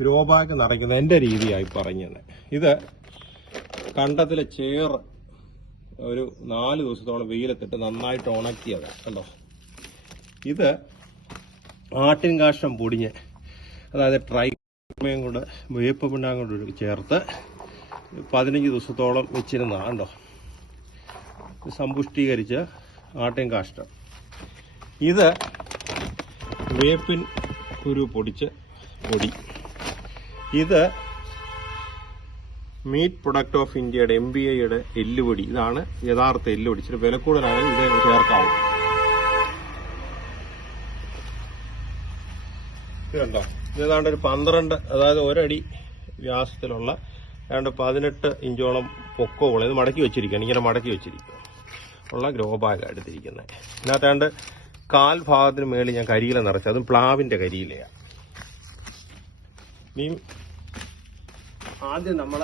Grow bag നിറയ്ക്കുന്നത് എൻ്റെ രീതിയായി പറഞ്ഞത്. ഇത് കണ്ടത്തിലെ ചേറ് ഒരു 4 ദിവസത്തോളം വെയിലത്തിട്ട് നന്നായിട്ട് ഉണക്കിയതാണ് കണ്ടോ. ഇത് ആട്ടിൻ കാഷ്ടം പൊടിഞ്ഞ്, അതായത് ട്രൈക്കോമയും കൂടെ വേപ്പ് പിണ്ണാക്കും കൂടെ ചേർത്ത് 15 ദിവസത്തോളം വെച്ചിരുന്നതാണ് കണ്ടോ. സമ്പുഷ്ടീകരിച്ച ആട്ടിൻ കാഷ്ടം. ഇത് വേപ്പിൻ കുരു പൊടിച്ച് പൊടി. ഇത് മീറ്റ് പ്രൊഡക്റ്റ് ഓഫ് ഇന്ത്യയുടെ MBIയുടെ എല്ലുപൊടി. ഇതാണ് യഥാർത്ഥ എല്ലുപൊടി. ഇച്ചിരി വില കൂടുതലാണെങ്കിൽ ഇത് ചേർക്കാവും. ഇത് കണ്ടോ, ഇത് ഏതാണ്ട് ഒരു 12, അതായത് ഒരടി വ്യാസത്തിലുള്ള ഏതാണ്ട് 18 ഇഞ്ചോളം പൊക്കമുള്ള, ഇത് മടക്കി വെച്ചിരിക്കുകയാണ്, ഇങ്ങനെ മടക്കി വെച്ചിരിക്കുക ഉള്ള ഗ്രോ ബാഗ് എടുത്തിരിക്കുന്നത്. ഇതിനകത്താണ്ട് 1/4 ഭാഗത്തിന് മേളിൽ ഞാൻ കരിയില നിറച്ചു, അതും പ്ലാവിൻ്റെ കരിയിലയാണ്. ഇനിയും ആദ്യം നമ്മൾ